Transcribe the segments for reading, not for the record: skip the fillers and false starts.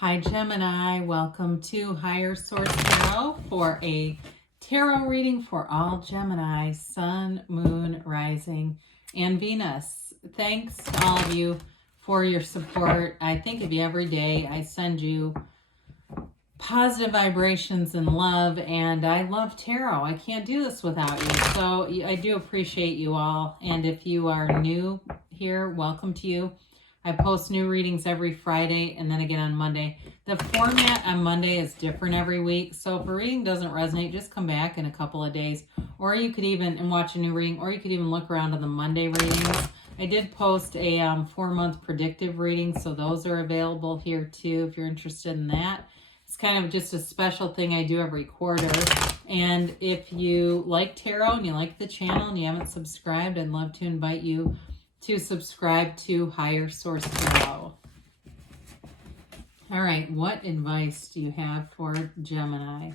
Hi Gemini, welcome to Higher Source Tarot for a tarot reading for all Gemini, Sun, Moon, Rising, and Venus. Thanks to all of you for your support. I think of you every day. I send you positive vibrations and love, and I love tarot. I can't do this without you. So I do appreciate you all. And if you are new here, welcome to you. I post new readings every Friday and then again on Monday. The format on Monday is different every week. So if a reading doesn't resonate, just come back in a couple of days. Or you could even watch a new reading, or you could even look around on the Monday readings. I did post a 4-month predictive reading, so those are available here too if you're interested in that. It's kind of just a special thing I do every quarter. And if you like tarot and you like the channel and you haven't subscribed, I'd love to invite you to subscribe to Higher Source Tarot. All right, what advice do you have for Gemini?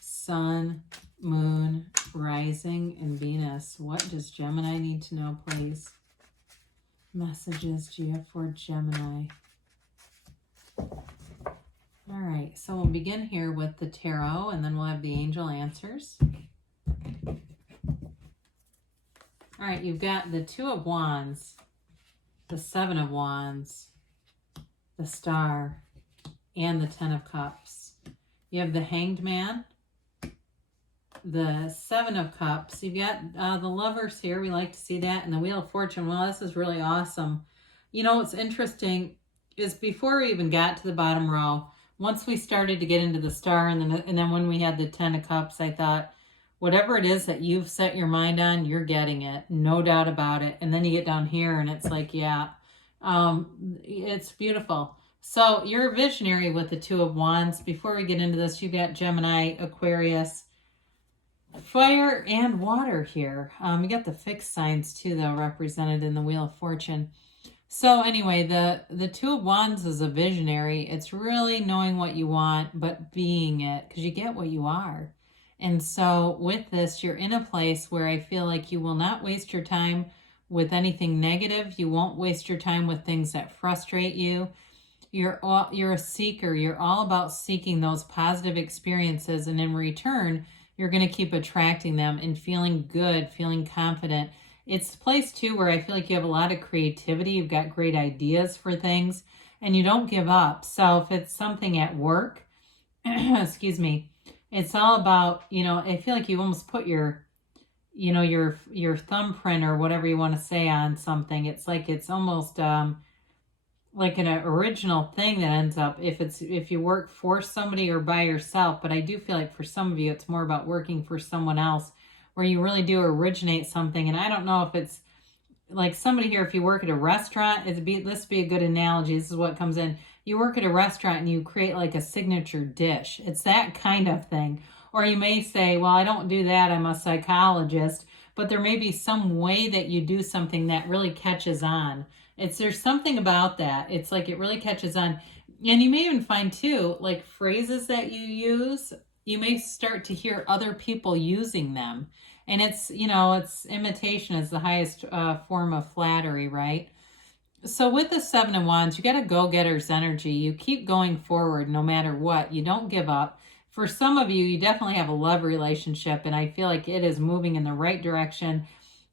Sun, Moon, Rising, and Venus. What does Gemini need to know, please? Messages do you have for Gemini? All right, so we'll begin here with the tarot, and then we'll have the angel answers. All right, you've got the Two of Wands, the Seven of Wands, the Star, and the Ten of Cups. You have the Hanged Man, the Seven of Cups. You've got the Lovers here. We like to see that. And the Wheel of Fortune. Well, this is really awesome. You know, what's interesting is before we even got to the bottom row, once we started to get into the Star, and then when we had the Ten of Cups, I thought, whatever it is that you've set your mind on, you're getting it. No doubt about it. And then you get down here and it's like, yeah, it's beautiful. So you're a visionary with the Two of Wands. Before we get into this, you've got Gemini, Aquarius, fire, and water here. You got the fixed signs too, though, represented in the Wheel of Fortune. So anyway, the Two of Wands is a visionary. It's really knowing what you want, but being it, because you get what you are. And so with this, you're in a place where I feel like you will not waste your time with anything negative. You won't waste your time with things that frustrate you. You're a seeker. You're all about seeking those positive experiences. And in return, you're going to keep attracting them and feeling good, feeling confident. It's a place too where I feel like you have a lot of creativity. You've got great ideas for things and you don't give up. So if it's something at work, excuse me, it's all about, you know, I feel like you almost put your thumbprint or whatever you want to say on something. It's like it's almost like an original thing that ends up if you work for somebody or by yourself. But I do feel like for some of you, it's more about working for someone else where you really do originate something. And I don't know if it's like somebody here, if you work at a restaurant, this would be a good analogy. This is what comes in. You work at a restaurant and you create like a signature dish. It's that kind of thing. Or you may say, well, I don't do that. I'm a psychologist. But there may be some way that you do something that really catches on. There's something about that. It's like it really catches on. And you may even find too, like phrases that you use, you may start to hear other people using them. And it's imitation is the highest form of flattery, right? So with the Seven of Wands, you got a go-getter's energy. You keep going forward no matter what. You don't give up. For some of you, you definitely have a love relationship, and I feel like it is moving in the right direction.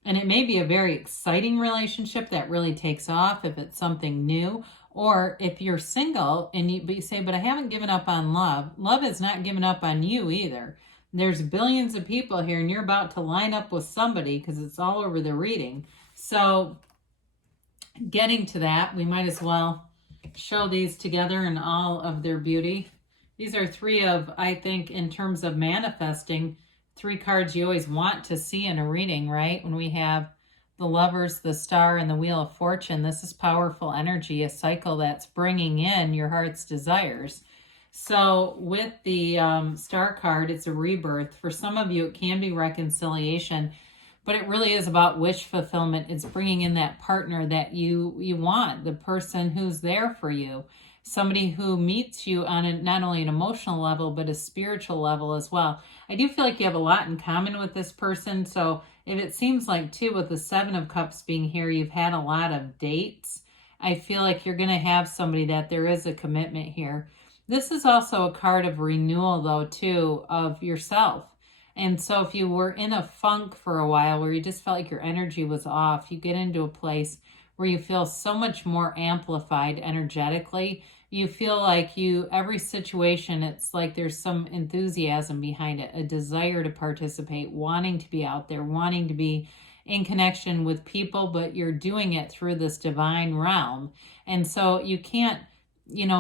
And it may be a very exciting relationship that really takes off if it's something new. Or if you're single and you say, but I haven't given up on love. Love is not giving up on you either. There's billions of people here, and you're about to line up with somebody because it's all over the reading. So getting to that, we might as well show these together in all of their beauty. These are three of, I think, in terms of manifesting, 3 cards you always want to see in a reading, right? When we have the Lovers, the Star, and the Wheel of Fortune, this is powerful energy, a cycle that's bringing in your heart's desires. So with the Star card, it's a rebirth. For some of you, it can be reconciliation. But it really is about wish fulfillment. It's bringing in that partner that you want, the person who's there for you, somebody who meets you on not only an emotional level, but a spiritual level as well. I do feel like you have a lot in common with this person. So if it seems like, too, with the Seven of Cups being here, you've had a lot of dates, I feel like you're going to have somebody that there is a commitment here. This is also a card of renewal, though, too, of yourself. And so if you were in a funk for a while where you just felt like your energy was off, you get into a place where you feel so much more amplified energetically. You feel like every situation, it's like there's some enthusiasm behind it, a desire to participate, wanting to be out there, wanting to be in connection with people, but you're doing it through this divine realm. And so you can't,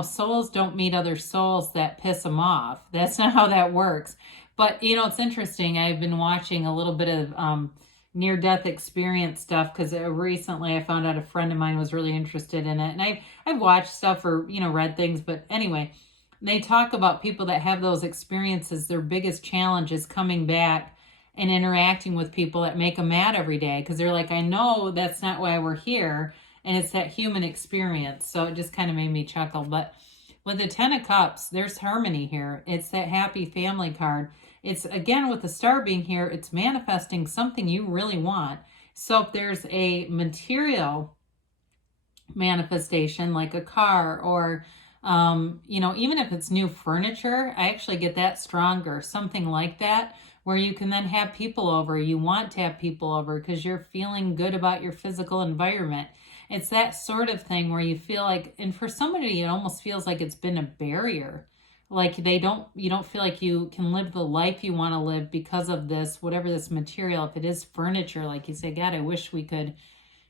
souls don't meet other souls that piss them off. That's not how that works. But, it's interesting. I've been watching a little bit of near-death experience stuff because recently I found out a friend of mine was really interested in it. And I've watched stuff or, read things. But anyway, they talk about people that have those experiences. Their biggest challenge is coming back and interacting with people that make them mad every day because they're like, I know that's not why we're here. And it's that human experience. So it just kind of made me chuckle. But with the 10 of Cups, there's harmony here. It's that happy family card. It's, again, with the star being here, it's manifesting something you really want. So if there's a material manifestation like a car or, even if it's new furniture, I actually get that stronger. Something like that where you can then have people over. You want to have people over because you're feeling good about your physical environment. It's that sort of thing where you feel like, and for somebody, it almost feels like it's been a barrier. Like you don't feel like you can live the life you want to live because of this, whatever this material, if it is furniture, like you say, God, I wish we could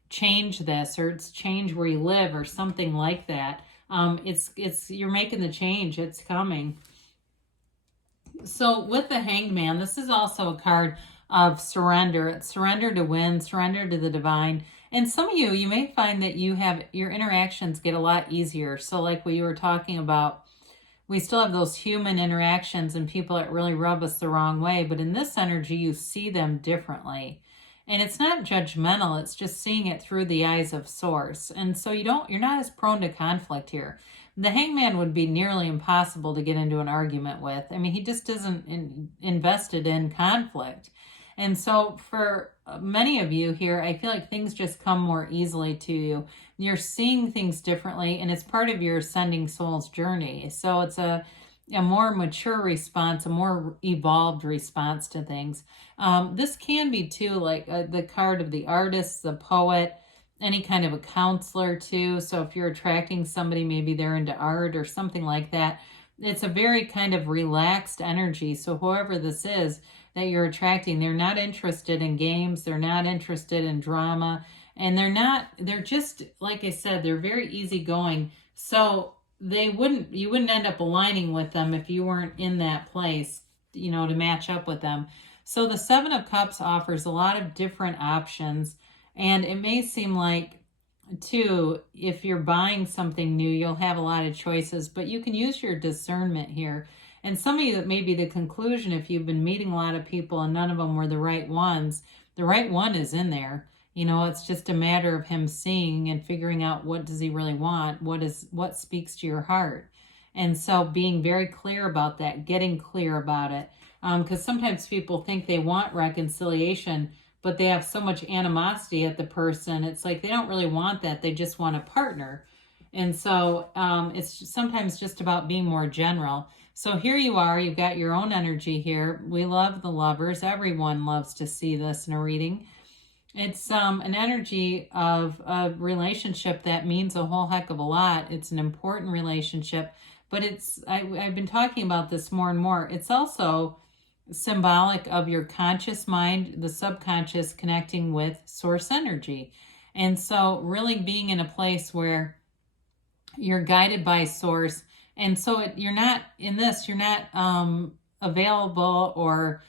change this or it's change where you live or something like that. You're making the change. It's coming. So with the Hanged Man, this is also a card of surrender. It's surrender to win, surrender to the divine. And some of you may find that your interactions get a lot easier. So like what you were talking about, we still have those human interactions and people that really rub us the wrong way. But in this energy, you see them differently. And it's not judgmental. It's just seeing it through the eyes of source. And so you're not as prone to conflict here. The Hangman would be nearly impossible to get into an argument with. I mean, he just isn't invested in conflict. And so for many of you here, I feel like things just come more easily to you. You're seeing things differently, and it's part of your ascending soul's journey. So it's a more mature response, a more evolved response to things. This can be, too, like the card of the artist, the poet, any kind of a counselor, too. So if you're attracting somebody, maybe they're into art or something like that. It's a very kind of relaxed energy. So whoever this is that you're attracting, they're not interested in games. They're not interested in drama. And they're just, like I said, they're very easygoing. So you wouldn't end up aligning with them if you weren't in that place, to match up with them. So the Seven of Cups offers a lot of different options. And it may seem like, too, if you're buying something new, you'll have a lot of choices, but you can use your discernment here. And some of you, that may be the conclusion if you've been meeting a lot of people and none of them were the right ones. The right one is in there. It's just a matter of him seeing and figuring out what does he really want, what speaks to your heart. And so being very clear about that, getting clear about it. Because sometimes people think they want reconciliation, but they have so much animosity at the person. It's like they don't really want that. They just want a partner. And so it's sometimes just about being more general. So here you are. You've got your own energy here. We love the lovers. Everyone loves to see this in a reading. It's an energy of a relationship that means a whole heck of a lot. It's an important relationship. But I've been talking about this more and more. It's also symbolic of your conscious mind, the subconscious connecting with source energy. And so really being in a place where you're guided by source. And so you're not available or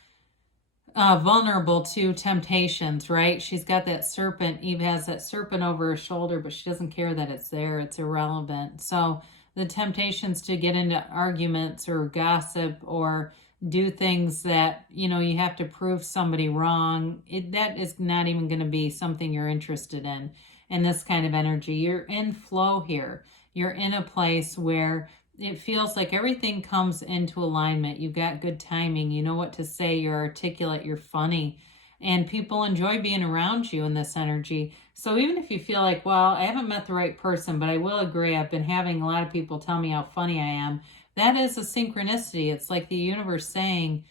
vulnerable to temptations, right? She's got that serpent. Eve has that serpent over her shoulder, but she doesn't care that it's there. It's irrelevant. So the temptations to get into arguments or gossip or do things that, you have to prove somebody wrong, that is not even going to be something you're interested in this kind of energy. You're in flow here. You're in a place where it feels like everything comes into alignment. You've got good timing. You know what to say. You're articulate. You're funny. And people enjoy being around you in this energy. So even if you feel like, well, I haven't met the right person, but I will agree, I've been having a lot of people tell me how funny I am. that is a synchronicity. It's like the universe saying,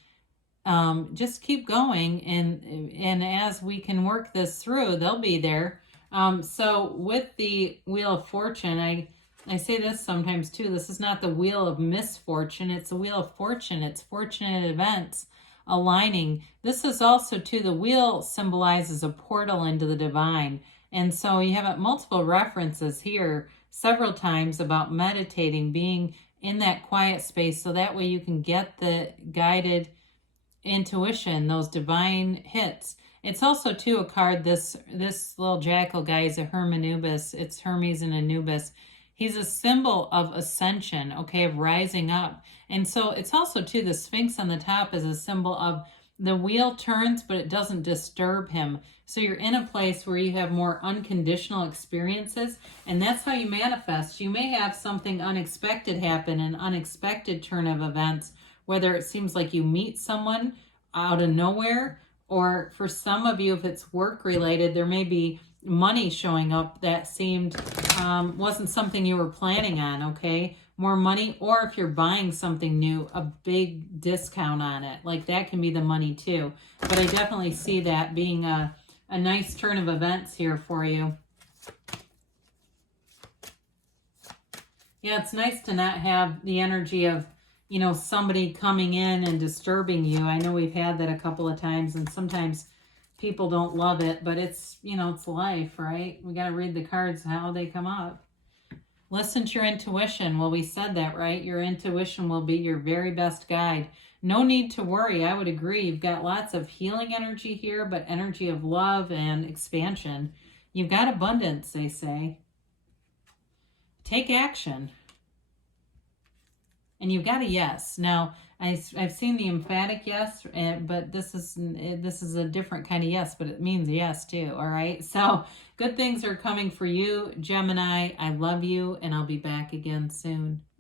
just keep going, and as we can work this through, they'll be there. So with the Wheel of Fortune, I say this sometimes too, this is not the wheel of misfortune, it's a wheel of fortune. It's fortunate events aligning. This is also too, the wheel symbolizes a portal into the divine. And so you have multiple references here several times about meditating, being in that quiet space, so that way you can get the guided intuition, those divine hits. It's also too a card, this little jackal guy is a Hermanubis. It's Hermes and Anubis. He's a symbol of ascension, okay, of rising up. And so it's also too, the Sphinx on the top is a symbol of the wheel turns, but it doesn't disturb him. So you're in a place where you have more unconditional experiences, and that's how you manifest. You may have something unexpected happen, an unexpected turn of events, whether it seems like you meet someone out of nowhere, or for some of you, if it's work related, there may be money showing up that seemed wasn't something you were planning on, okay? More money, or if you're buying something new, a big discount on it. Like that can be the money too. But I definitely see that being a nice turn of events here for you. Yeah, it's nice to not have the energy of, you know, somebody coming in and disturbing you. I know we've had that a couple of times, and sometimes people don't love it, but it's, you know, it's life, right? We got to read the cards how they come up. Listen to your intuition. Well, we said that, right? Your intuition will be your very best guide. No need to worry. I would agree. You've got lots of healing energy here, but energy of love and expansion. You've got abundance, they say. Take action. And you've got a yes. Now, I've seen the emphatic yes, but this is a different kind of yes, but it means yes too, all right? So good things are coming for you, Gemini. I love you, and I'll be back again soon.